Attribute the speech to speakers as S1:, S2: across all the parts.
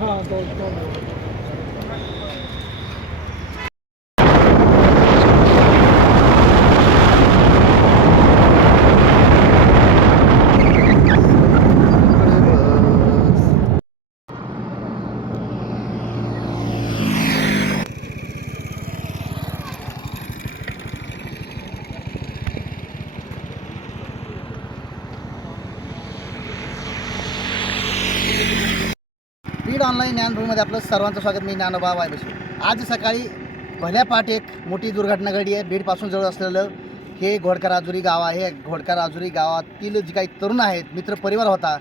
S1: हा,
S2: ऑनलाईन ज्ञानभूमीमध्ये आपलं सर्वांचं स्वागत. मी ज्ञानोबा वायबशी. आज सकाळी भल्या पाठ एक मोठी दुर्घटना घडली आहे. बीडपासून जवळ असलेलं हे घोडकर आजुरी गाव आहे. घोडकर आजुरी गावातील जे काही तरुण आहेत मित्र परिवार होता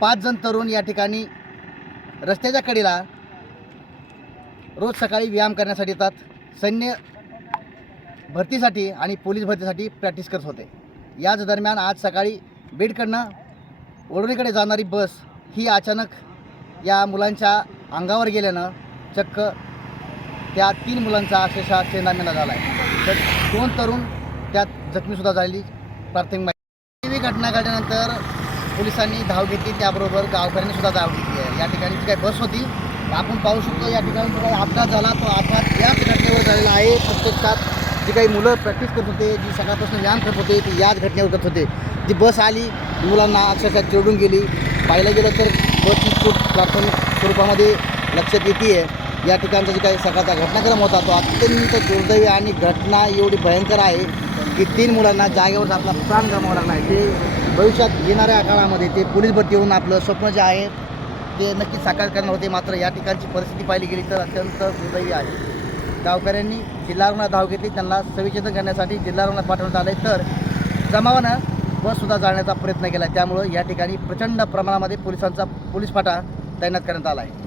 S2: पाच जण तरुण या ठिकाणी रस्त्याच्या कडेला रोज सकाळी व्यायाम करण्यासाठी येतात. सैन्य भरतीसाठी आणि पोलीस भरतीसाठी प्रॅक्टिस करत होते. याच दरम्यान आज सकाळी बीडकडनं वडोलीकडे जाणारी बस ही अचानक या मुलांच्या अंगावर गेल्यानं चक्क त्या तीन मुलांचा अक्षरशः चेंदामेंदा झाला आहे तर दोन तरुण त्यात जखमीसुद्धा झाली प्राथमिक माहिती. ही घटना घडल्यानंतर पोलिसांनी धाव घेतली. त्याबरोबर गावकऱ्यांनी सुद्धा धाव घेतली आहे. या ठिकाणी जी काही बस होती आपण पाहू शकतो या ठिकाणी जो काही अपघात झाला तो अपघात याच घटनेवर झालेला आहे. प्रत्यक्षात जी काही मुलं प्रॅक्टिस करत होते जी सकाळपासून व्यायाम करत होते ती याच घटनेवर करत होते. जी बस आली मुलांना अक्षरशः चिरडून गेली. पाहिलं गेलं तर बसची प्राथमिक स्वरूपामध्ये लक्षात येते आहे या ठिकाणचा जे काही सकाळचा घटनाक्रम होता तो अत्यंत दुर्दैवी आणि घटना एवढी भयंकर आहे की तीन मुलांना जागेवर आपला प्राण गमावा लागला आहे. ते भविष्यात येणाऱ्या काळामध्ये ते पोलीस भरती होऊन आपलं स्वप्न जे आहे ते नक्की साकार करणार होते. मात्र या ठिकाणची परिस्थिती पाहिली गेली तर अत्यंत दुर्दैवी आहे. गावकऱ्यांनी जिल्हा रुग्णात धाव घेतली. त्यांना सविचेतन करण्यासाठी जिल्हा रुग्णात पाठवण्यात आले तर जमावानं बससुद्धा जाळण्याचा प्रयत्न केला त्यामुळं या ठिकाणी प्रचंड प्रमाणामध्ये पोलिसांचा पोलीस फाटा तैनात करण्यात आला आहे